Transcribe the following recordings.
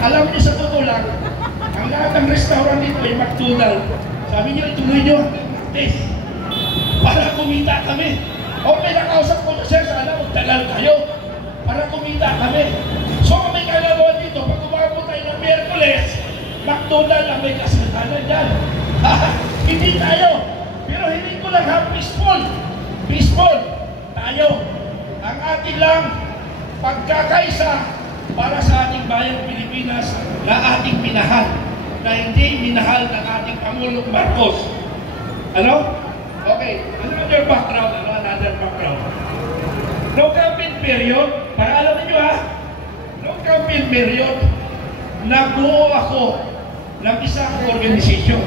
Alam niyo sa totoo lang, ang lahat ng restaurant dito ay McDonald's. Sabi niyo, ituloy niyo hanggang Martes para kumita kami. Okay, nakausap ko na sir, sana magtagal kayo para kumita kami. So kami kagagawa dito, pag umabot tayo ng Miyerkules, McDonald's ang may kasalanan dyan. Hindi tayo. Pero hindi ko lang ha, peaceful. Peaceful. Tayo. Ang ating lang pagkakaisa para sa ating bayang Pilipinas na ating minahal. Na hindi minahal ng ating Pangulong Marcos. Ano? Okay. Another background. Another background. No campaign period, para alam niyo ha, no campaign period, nabuo ako ng isang organisasyon.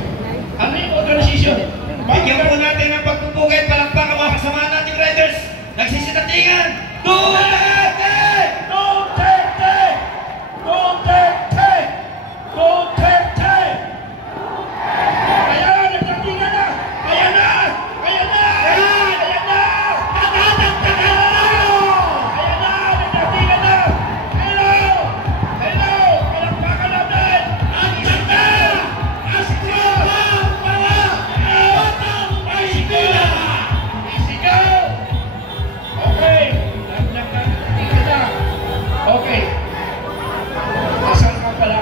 Ano yung organisasyon? Bigyan po natin ng pagpupugay, palakpak ang mga kasama nating riders. Nagsisitatingan! Duterte! Duterte! Duterte! Duterte! Ayan, nagtatingan na! Ayan na! Ayan na! Ayan na! Natataktakan na! Ayan na! Nagtatingan na! Hello! Hello! Palakpakan natin! Ang ganda! Astra! Para! Batang Maynila! Isigaw! Okay. Nagtatingan na. Okay. Nasaan ka pala?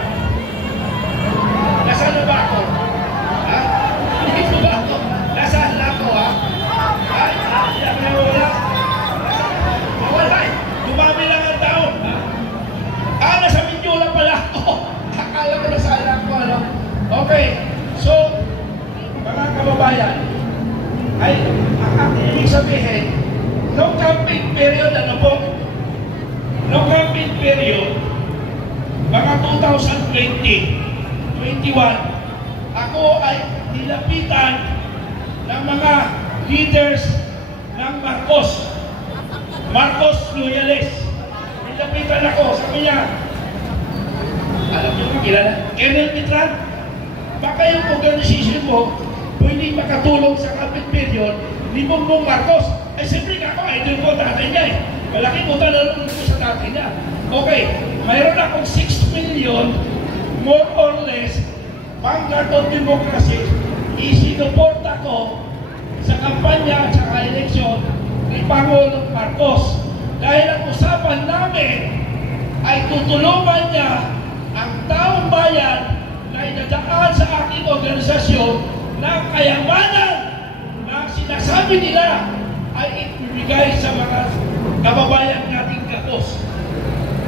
Nasaan na ba ako? Ha? Dito ba ako? Nasaan na ako, ha? Ay, wala. Wala. Dumami lang ang taon, ha? Nasa Mindula pala ako. Akala ko nasaan ako, ano? Okay. So, mga kababayan, ay, ang ating ibig sabihin, no campaign period, ano po? No campaign period, mga 2020, 21, ako ay nilapitan ng mga leaders ng Marcos loyalist. Nilapitan ako, sabi niya, alam niyo kung kilala, Colonel Mitran, baka yung organisasyon mo pwede makatulong sa campaign period ni Bongbong Marcos. Eh siyempre ako, idol ko tatay niya eh. Malaki po talaga ko sa tatay niya. Okay, mayroon akong 6 million, more or less, Vanguard of Democracy, isinuporta ko sa kampanya at sa eleksyon ni Pangulong Marcos. Dahil ang usapan namin ay tutulungan niya ang taong bayan na inadaan sa aking organisasyon ng kayamanan na sinasabi nila ay ibibigay sa mga kababayan nating kapos.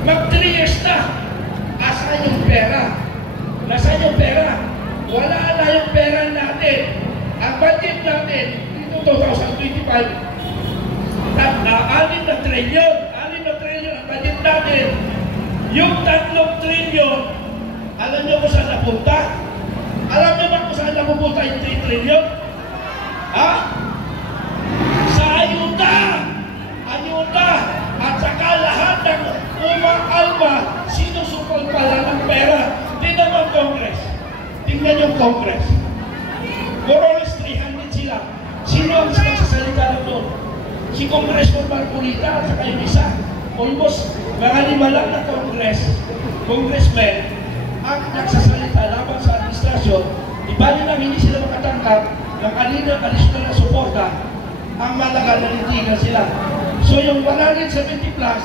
Mag 3 years na. Asan yung pera? Nasaan yung pera? Wala na yung pera natin. Ang budget natin dito 2025 6 na trilyon. 6 na trilyon ang budget natin. Yung 3 trilyon, alam nyo kung saan napunta? Alam nyo ba kung saan napupunta yung 3 trilyon? Ha? Sa ayuda! Ayuda! At saka lahat ng umaalma, sinusukol pala ng pera. Tingnan mo ang Congress. Tingnan yung Congress. More or less 300 sila. Sino ang nagsasalita na doon? Si Congressman Marcolita at saka yung isa. Almost mga 5 lang na congressmen ang nagsasalita laban sa administrasyon. Ibali lang hindi sila makatanggap ng additional na suporta. Ang malaga nanindigan sila. So yung 170 plus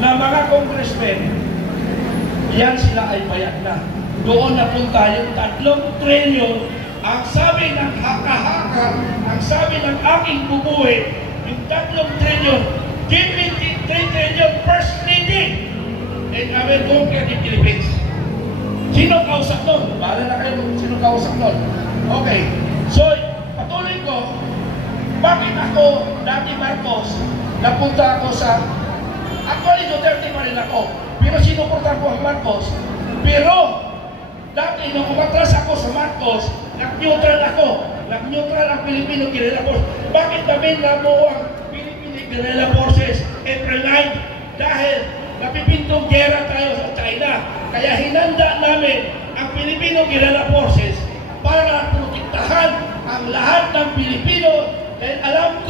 na mga congressmen, yan sila ay bayad na. Doon napunta yung 3 trilyon. Ang sabi ng haka-haka, ang sabi ng aking bubuhay, yung 3 trilyon, give me 3 trilyon first reading. And I will conquer the Philippines. Sino kausap nun? Bahala na kayo kung sino kausap nun. Okay. So, patuloy ko, bakit ako, dati Marcos, napunta ako sa, actually Duterte pa rin ako, pero sinuporta ko ang Marcos. Pero, dati nung umatras ako sa Marcos, nag-neutral ako. Nag-neutral ang Filipino Guerrilla Force. Bakit namin nabuo ang Filipino Guerrilla Forces April 9? Dahil napipintong gera tayo sa China. Kaya hinanda namin ang Filipino Guerrilla Forces para protektahan ang lahat ng Pilipino. Dahil alam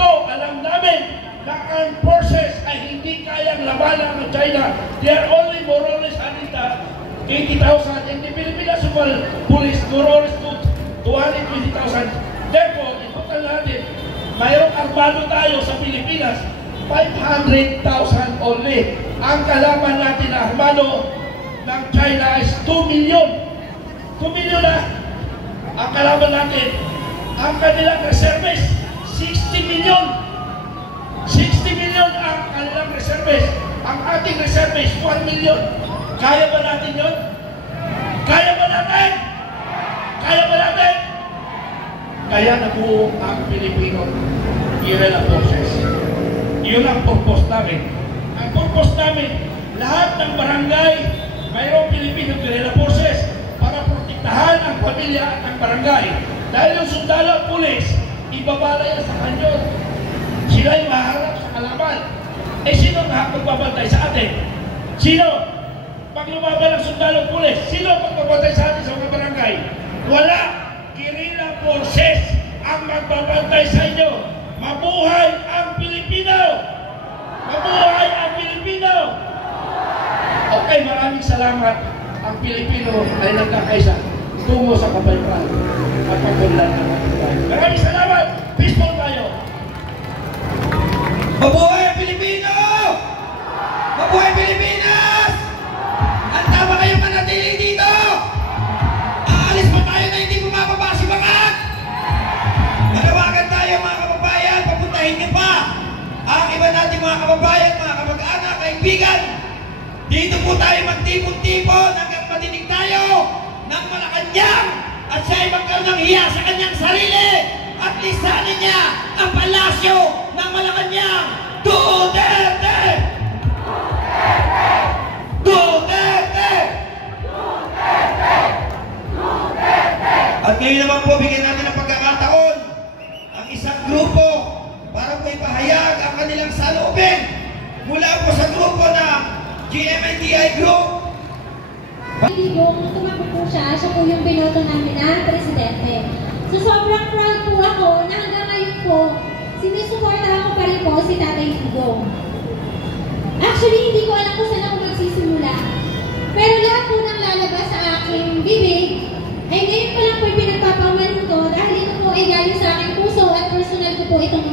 namin na ang forces ay hindi kayang labanan ng China. They are only more or less 80,000. In the Philippines, police Corores to 220,000. Therefore, itotal natin, mayroong armado tayo sa Pilipinas, 500,000 only. Ang kalaban natin na armado ng China is 2 million. 2 million na. Ang kalaban natin, ang kanilang reserves, 60 million. 60 million ang kanilang reserves. Ang ating reserves, 1 million. Kaya ba natin yun? Kaya ba natin? Kaya ba natin? Kaya nabuo ang Pilipino guerrilla forces. Yun ang purpose namin. Ang purpose namin, lahat ng barangay, mayroong Pilipino guerrilla forces para protektahan ang pamilya at ang barangay. Dahil yung sundalo at pulis, ibabala yan sa kanyon. Sila yung maharap sa kalaban. Eh sino nga magbabantay sa atin? Sino? Pag lumaban ang sundalo at pulis, sino magbabantay sa atin sa mga barangay? Wala! Guerrilla forces ang magbabantay sa inyo. Mabuhay ang Pilipino! Mabuhay ang Pilipino! Okay, maraming salamat. Ang Pilipino ay nagkakaisa tungo sa kapayapaan at pagpunlan ng ating bayan. Maraming salamat! Peaceful tayo! Mabuhay ang Pilipino! Mabuhay Pilipinas! Handa ba kayong manatili dito? Aalis pa tayo na hindi bumababa si Bakat! Manawagan tayo mga kababayan, papuntahin niyo pa ang iba nating mga kababayan, mga kamag-anak, kaibigan. Dito po tayo magtipon-tipon hanggang matinig tayo ng Malacanang at siya ay magkaroon ng hiya sa kanyang sarili at lisanin niya ang palasyo ng Malacanang. Duterte! Duterte! Duterte! Duterte! At ngayon naman po, bigyan natin ang pagkakataon ang isang grupo para po ipahayag ang kanilang saloobin mula po sa grupo ng GMNTI Group. Kung tumakbo po siya po yung binoto namin na presidente. So sobrang proud po ako na hanggang ngayon po, sinusuportahan ko pa rin po si Tatay Digong. Actually, hindi ko alam kung saan ako magsisimula. Pero lahat po nang lalabas sa aking bibig, ay ngayon pa lang po pinagpapawan ko dahil ito po ay galing sa aking puso at personal ko po itong